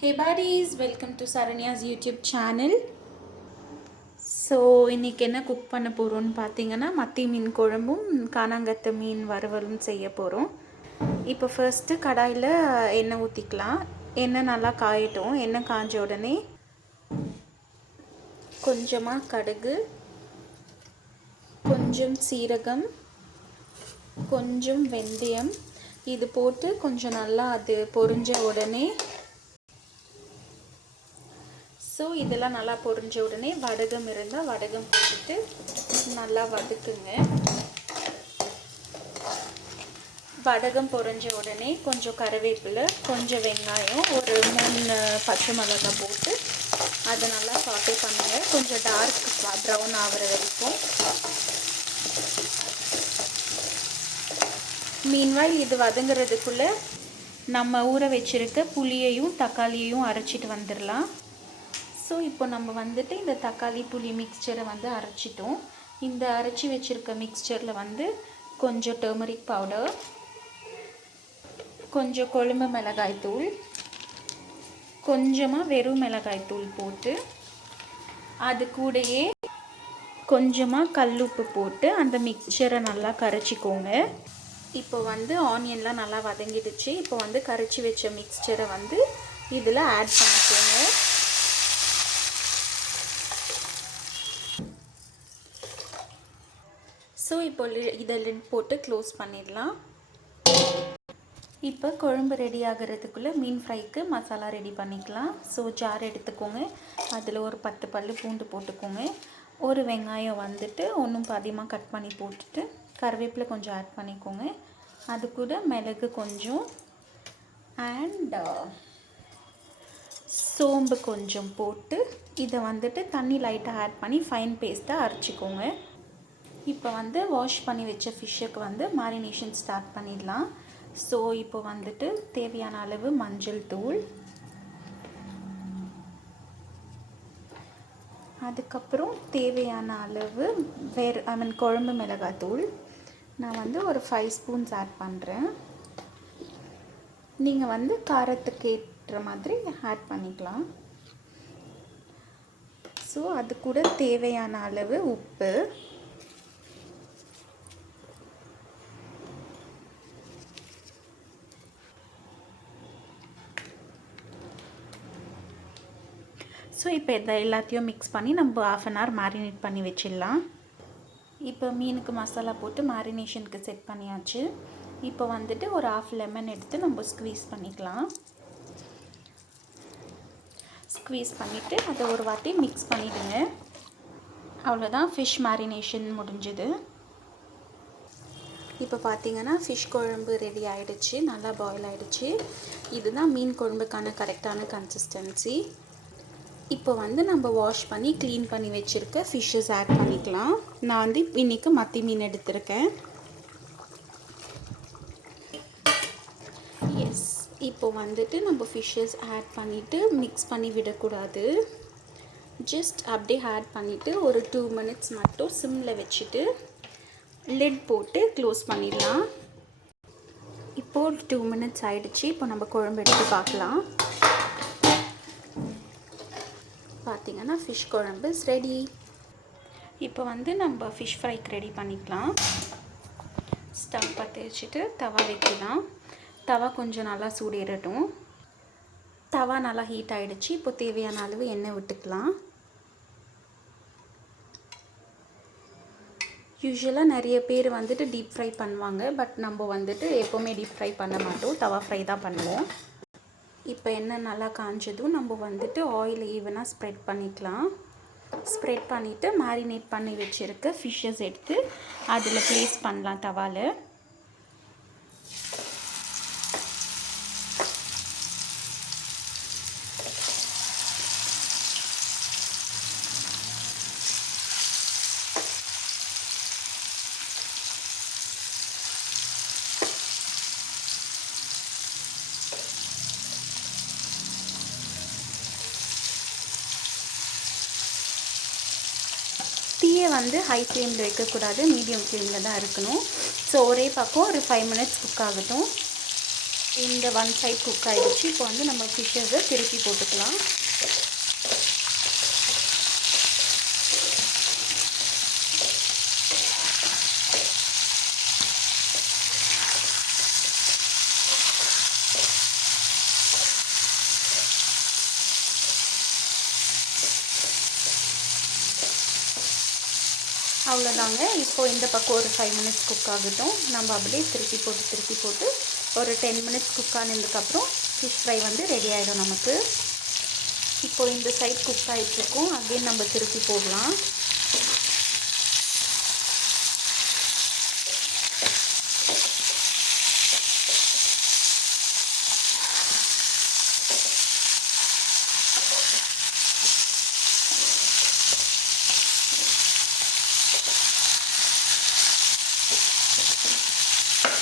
Hey buddies, welcome to Saranya's YouTube channel. So இன்றைக்கி என்ன cook பண்ண போகிறோன்னு பார்த்தீங்கன்னா மத்தி மீன் குழம்பும் கானாங்கத்தை மீன் வறுவலும் செய்ய போகிறோம். இப்போ ஃபர்ஸ்ட்டு கடாயில் எண்ணெய் ஊற்றிக்கலாம். எண்ணெய் நல்லா காயட்டும். எண்ணெய் காஞ்ச உடனே கொஞ்சமாக கடுகு, கொஞ்சம் சீரகம், கொஞ்சம் வெந்தயம் இது போட்டு கொஞ்சம் நல்லா அது பொரிஞ்ச உடனே இதெல்லாம் நல்லா பொரிஞ்ச உடனே வடகம் இருந்தால் வடகம் போட்டுட்டு நல்லா வதக்குங்க. வடகம் பொரிஞ்ச உடனே கொஞ்சம் கருவேப்பிலை, கொஞ்சம் வெங்காயம், ஒரு 3 பச்சை மிளகாய் போட்டு அதை நல்லா சாட்டே பண்ணுங்க. கொஞ்சம் டார்க் ப்ரௌன் ஆகிற வரைக்கும். மீன்வாயில் இது வதங்குறதுக்குள்ளே நம்ம ஊற வச்சிருக்க புளியையும் தக்காளியையும் அரைச்சிட்டு வந்துடலாம். ஸோ இப்போ நம்ம வந்துட்டு இந்த தக்காளி புளி மிக்சரை அரைச்சிட்டோம். இந்த அரைச்சி வச்சுருக்க மிக்சரில் கொஞ்சம் டர்மரிக் பவுடர், கொஞ்சம் கொழும்பு மிளகாய் தூள், கொஞ்சமாக வெறும் மிளகாய் தூள் போட்டு அது கூடயே கொஞ்சமாக கல்லுப்பு போட்டு அந்த மிக்சரை நல்லா கரைச்சிக்கோங்க. இப்போ ஆனியன்லாம் நல்லா வதங்கிடுச்சு. இப்போ கரைச்சி வச்ச மிக்சரை இதில் ஆட் பண்ணிக்கோங்க. ஸோ இப்போ இதை லிட் போட்டு க்ளோஸ் பண்ணிடலாம். இப்போ குழம்பு ரெடி ஆகிறதுக்குள்ளே மீன் ஃப்ரைக்கு மசாலா ரெடி பண்ணிக்கலாம். ஸோ ஜார் எடுத்துக்கோங்க. அதில் ஒரு 10 பல் பூண்டு போட்டுக்கோங்க. ஒரு வெங்காயம் ஒன்றும் பாதியமாக கட் பண்ணி போட்டுட்டு கருவேப்பிலை கொஞ்சம் ஆட் பண்ணிக்கோங்க. அது கூட மிளகு கொஞ்சம் அண்ட் சோம்பு கொஞ்சம் போட்டு இதை தண்ணி லைட்டாக ஆட் பண்ணி ஃபைன் பேஸ்ட்டாக அரைச்சிக்கோங்க. இப்போ வாஷ் பண்ணி வச்ச ஃபிஷ்ஷுக்கு மேரினேஷன் ஸ்டார்ட் பண்ணிடலாம். ஸோ இப்போ தேவையான அளவு மஞ்சள் தூள், அதுக்கப்புறம் தேவையான அளவு குழம்பு மிளகாய் தூள் நான் ஒரு 5 ஸ்பூன்ஸ் ஆட் பண்ணுறேன். நீங்கள் காரத்துக்கு ஏற்ற மாதிரி ஆட் பண்ணிக்கலாம். ஸோ அது கூட தேவையான அளவு உப்பு, ஸோ இப்போ இதை எல்லாத்தையும் மிக்ஸ் பண்ணி நம்ம 1/2 hour மேரினேட் பண்ணி வச்சிடலாம். இப்போ மீனுக்கு மசாலா போட்டு மேரினேஷனுக்கு செட் பண்ணியாச்சு. இப்போ ஒரு 1/2 லெமன் எடுத்து நம்ம ஸ்க்வீஸ் பண்ணிக்கலாம். ஸ்க்வீஸ் பண்ணிவிட்டு அதை ஒரு வாட்டி மிக்ஸ் பண்ணிவிடுங்க. அவ்வளோதான், ஃபிஷ் மேரினேஷன் முடிஞ்சுது. இப்போ பார்த்தீங்கன்னா ஃபிஷ் குழம்பு ரெடி ஆகிடுச்சு, நல்லா பாயில் ஆகிடுச்சு. இதுதான் மீன் குழம்புக்கான கரெக்டான கன்சிஸ்டன்சி. இப்போ நம்ம வாஷ் பண்ணி க்ளீன் பண்ணி வச்சுருக்க ஃபிஷ்ஷஸ் ஆட் பண்ணிக்கலாம். நான் இன்றைக்கி மத்தி மீன் எடுத்திருக்கேன். எஸ், இப்போ நம்ம ஃபிஷ்ஷஸ் ஆட் பண்ணிவிட்டு மிக்ஸ் பண்ணி விடக்கூடாது. ஜஸ்ட் அப்படியே ஆட் பண்ணிவிட்டு ஒரு 2 minutes மட்டும் சிம்மில் வச்சுட்டு லிட் போட்டு க்ளோஸ் பண்ணிடலாம். இப்போது 2 minutes ஆகிடுச்சு. இப்போ நம்ம குழம்பு எடுத்து பார்க்கலாம். பார்த்திங்கன்னா ஃபிஷ் குழம்பு ரெடி. இப்போ நம்ம ஃபிஷ் ஃப்ரைக்கு ரெடி பண்ணிக்கலாம். ஸ்டவ் பற்ற வச்சுட்டு தவா வைக்கலாம். தவா கொஞ்சம் நல்லா சூடேறட்டும். தவா நல்லா ஹீட் ஆகிடுச்சு. இப்போ தேவையான அளவு எண்ணெய் விட்டுக்கலாம். யூஸ்வலாக நிறைய பேர் டீப் ஃப்ரை பண்ணுவாங்க. பட் நம்ம எப்போவுமே டீப் ஃப்ரை பண்ண மாட்டோம், தவா ஃப்ரை தான் பண்ணுவோம். இப்போ எண்ணெய் நல்லா காஞ்சதும் நம்ம ஆயில் ஈவனாக ஸ்ப்ரெட் பண்ணிக்கலாம். ஸ்ப்ரெட் பண்ணிவிட்டு மேரினேட் பண்ணி வச்சுருக்க ஃபிஷ்ஷஸ் எடுத்து அதில் ப்ளேஸ் பண்ணலாம் தவாவில். தீயை ஹை ஃப்ளேமில் வைக்கக்கூடாது, மீடியம் ஃப்ளேமில் தான் இருக்கணும். ஸோ ஒரே பக்கம் ஒரு 5 minutes குக் ஆகட்டும். இந்த 1 side குக் ஆகிடுச்சு. இப்போ நம்ம ஃபிஷ்ஷஸை திருப்பி போட்டு அவ்வளோதாங்க. இப்போது இந்த பக்கம் ஒரு 5 மினிட்ஸ் குக் ஆகட்டும். நம்ம அப்படியே திருப்பி போட்டு ஒரு 10 மினிட்ஸ் குக் ஆனதுக்கப்புறம் ஃபிஷ் ஃப்ரை வந்து ரெடி ஆகிடும் நமக்கு. இப்போது இந்த சைட் குக் ஆகிட்ருக்கும். அகைன் நம்ம திருப்பி போடலாம்.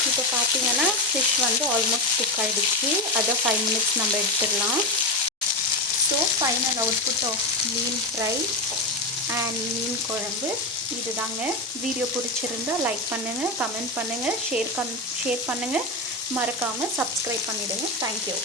இப்போ பார்த்தீங்கன்னா ஃபிஷ் வந்து ஆல்மோஸ்ட் குக் ஆகிடுச்சு. அதை 5 மினிட்ஸ் நம்ம எடுத்துடலாம். ஸோ ஃபைனல் அவுட்புட் ஆஃப் மீன் ஃப்ரை அண்ட் மீன் குழம்பு இதுதாங்க. வீடியோ பிடிச்சிருந்தால் லைக் பண்ணுங்கள், கமெண்ட் பண்ணுங்கள், ஷேர் பண்ணுங்கள், மறக்காமல் சப்ஸ்கிரைப் பண்ணிவிடுங்க. தேங்க்யூ.